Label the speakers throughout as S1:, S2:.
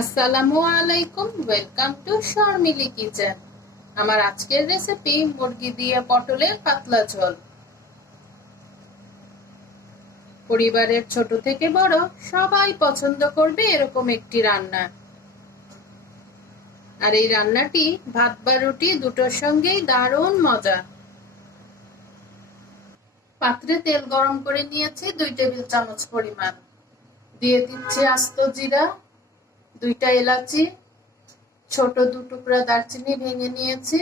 S1: আসসালামু আলাইকুম welcome to Sharmili kitchen আমার আজকের রেসিপি মুরগি দিয়ে পটলের পাতলা ঝোল। পরিবারের ছোট থেকে বড় সবাই পছন্দ করবে এরকম একটি রান্না। আর এই রান্নাটি ভাত বা রুটি দুটোর সঙ্গেই দারুণ মজা। পাত্রে তেল গরম করে নিয়েছি দুই টেবিল চামচ পরিমাণ। দিয়ে দিচ্ছি আস্ত জিরা দুইটা এলাচি, ছোট দু টুকরা দারচিনি ভেঙে নিয়েছি,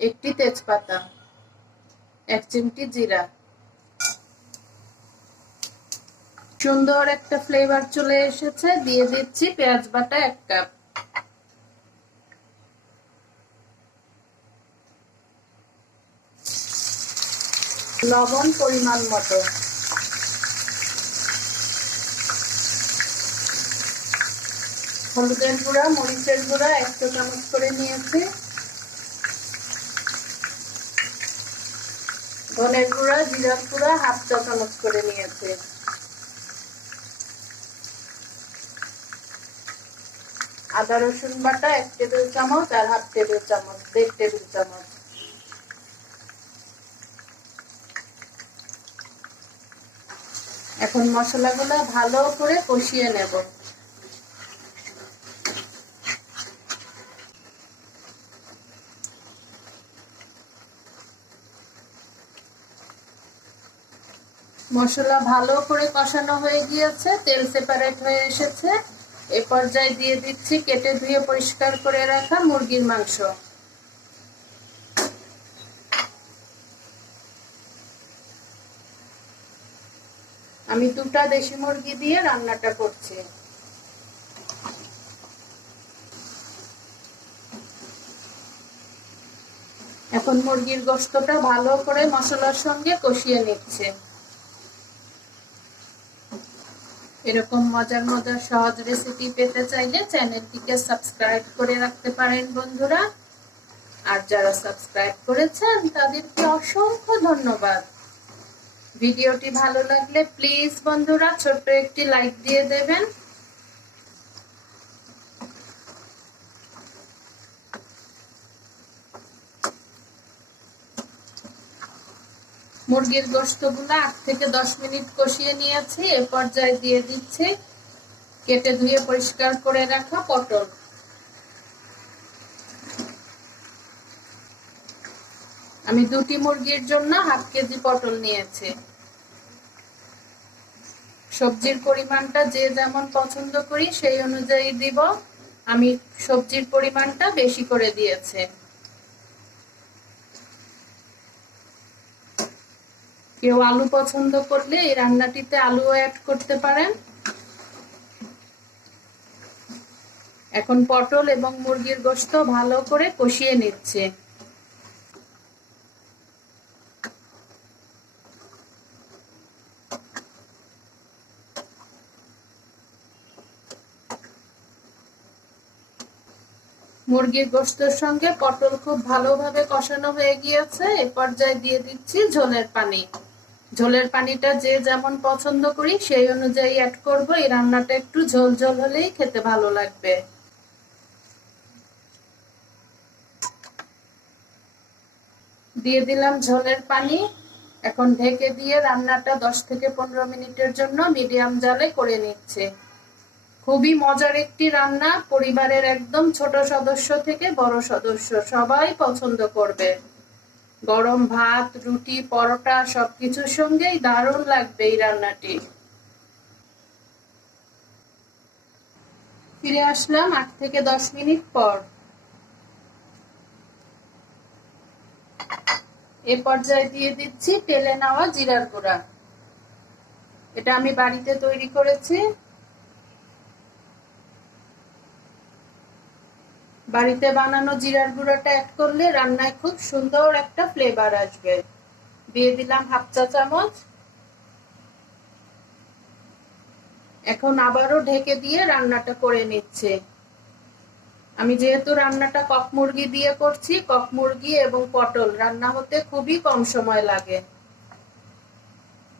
S1: একটি তেজপাতা, এক চিমটি জিরা। সুন্দর একটা ফ্লেভার চলে এসেছে, দিয়ে দিচ্ছি পেঁয়াজ বাটা এক কাপ। লবণ পরিমাণ মতো। হলুদের গুঁড়া, মরিচের গুঁড়া এক চামচ করে নিয়েছি। ধনের গুঁড়া, জিরার গুঁড়া হাফ চা চামচ করে নিয়েছি। আদা, রসুন বাটা এক টেবিল চামচ আর হাফ টেবিল চামচ, দেড় টেবিল চামচ। এখন মশলাগুলো ভালো করে কষিয়ে নেব। মশলা ভালো করে কষানো হয়ে গিয়েছে, তেল সেপারেট হয়ে এসেছে। এ পর্যায়ে দিয়ে দিচ্ছি কেটে ধুয়ে পরিষ্কার করে রাখা মুরগির মাংস। আমি দুটা দেশি মুরগি দিয়ে রান্নাটা করছি। এখন মুরগির গোস্তটা ভালো করে মশলার সঙ্গে কষিয়ে নিচ্ছে। এরকম মজার মজার, সহজ রেসিপি পেতে চাইলে চ্যানেলটিকে সাবস্ক্রাইব করে রাখতে পারেন বন্ধুরা। আর যারা সাবস্ক্রাইব করেছেন, তাদেরকে অসংখ্য ধন্যবাদ। ভিডিওটি ভালো লাগলে প্লিজ বন্ধুরা, ছোট্ট একটি লাইক দিয়ে দেবেন। মুরগির গোস্তগুলো আট থেকে দশ মিনিট কষিয়ে নিয়েছি, এ পর্যায়ে দিয়ে দিচ্ছি। কেটে ধুয়ে পরিষ্কার করে রাখা পটল। আমি দুটি মুরগির জন্য হাফ কেজি পটল নিয়েছি। সবজির পরিমাণটা যে যেমন পছন্দ করি, সেই অনুযায়ী দিব। আমি সবজির পরিমাণটা বেশি করে দিয়েছি। কেউ আলু পছন্দ করলে এই রান্নাটিতে আলুও অ্যাড করতে পারেন। এখন পটল এবং মুরগির গোস্ত ভালো করে কষিয়ে নিচ্ছে। মুরগির গোস্তর সঙ্গে পটল খুব ভালোভাবে কষানো হয়ে গিয়েছে। এ পর্যায়ে দিয়ে দিচ্ছি ঝোলের পানি। ঝোলের পানিটা যে যেমন পছন্দ করি, সেই অনুযায়ী অ্যাড করব। এই রান্নাটা একটু ঝোল ঝোল হলেই খেতে ভালো লাগবে। দিয়ে দিলাম ঝোলের পানি। এখন ঢেকে দিয়ে রান্নাটা দশ থেকে পনেরো মিনিটের জন্য মিডিয়াম জালে করে নিচ্ছে। খুবই মজার একটি রান্না। পরিবারের একদম ছোট সদস্য থেকে বড় সদস্য সবাই পছন্দ করবে। গরম ভাত, রুটি, পরোটা সবকিছুর সঙ্গেই দারুণ লাগবে এই রান্নাটি। ফিরে আসলাম আট থেকে দশ মিনিট পর। এ পর্যায়ে দিয়ে দিচ্ছি তেলে নেওয়া জিরার গুঁড়া। এটা আমি বাড়িতে তৈরি করেছি। বাড়িতে বানানো জিরার গুঁড়োটা অ্যাড করলে রান্নায় খুব সুন্দর একটা ফ্লেভার আসবে। দিয়ে দিলাম হাফ চা চামচ। এখন আবারও ঢেকে দিয়ে রান্নাটা করে নিচ্ছে। আমি যেহেতু রান্নাটা কক মুরগি দিয়ে করছি, কক মুরগি এবং পটল রান্না হতে খুবই কম সময় লাগে।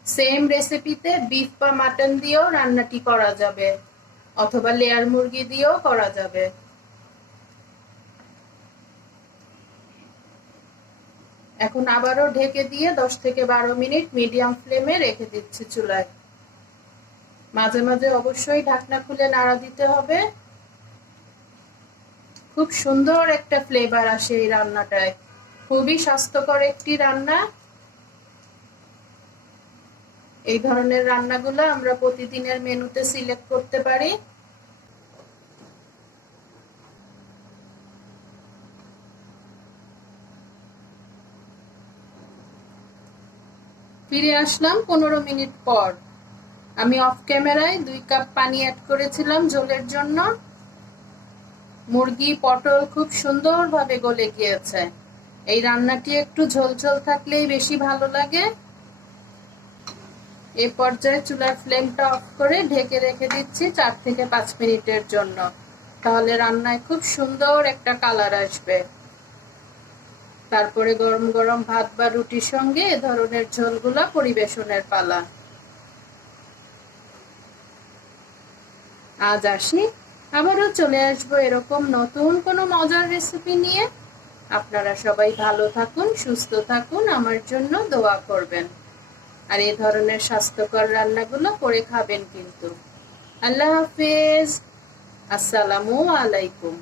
S1: সেম রেসিপিতে বিফ বা মাটন দিয়েও রান্নাটি করা যাবে, অথবা লেয়ার মুরগি দিয়েও করা যাবে। এখন আবারও ঢেকে দিয়ে দশ থেকে বারো মিনিট মিডিয়াম ফ্লেমে রেখে দিচ্ছি চুলায়। মাঝে মাঝে অবশ্যই ঢাকনা খুলে নাড়া দিতে হবে। খুব সুন্দর একটা ফ্লেভার আসে এই রান্নাটায়। খুবই স্বাস্থ্যকর একটি রান্না। এই ধরনের রান্নাগুলো আমরা প্রতিদিনের মেনুতে সিলেক্ট করতে পারি। ফিরে আসলাম পনেরো মিনিট পর। আমি অফ ক্যামেরায় দুই কাপ পানি অ্যাড করেছিলাম ঝোলের জন্য। মুরগি, পটল খুব সুন্দরভাবে গলে গিয়েছে। এই রান্নাটি একটু ঝোল ঝোল থাকলেই বেশি ভালো লাগে। এ পর্যায়ে চুলার ফ্লেমটা অফ করে ঢেকে রেখে দিচ্ছি চার থেকে পাঁচ মিনিটের জন্য। তাহলে রান্নায় খুব সুন্দর একটা কালার আসবে। তারপরে গরম গরম ভাত বা রুটির সঙ্গে এ ধরনের ঝোলগুলা পরিবেশনের পালা। আজ আসি, আবারও চলে আসব এরকম নতুন কোনো মজার রেসিপি নিয়ে। আপনারা সবাই ভালো থাকুন, সুস্থ থাকুন, আমার জন্য দোয়া করবেন। আর এই ধরনের স্বাস্থ্যকর রান্নাগুলো করে খাবেন কিন্তু। আল্লাহ হাফেজ। আসসালামু আলাইকুম।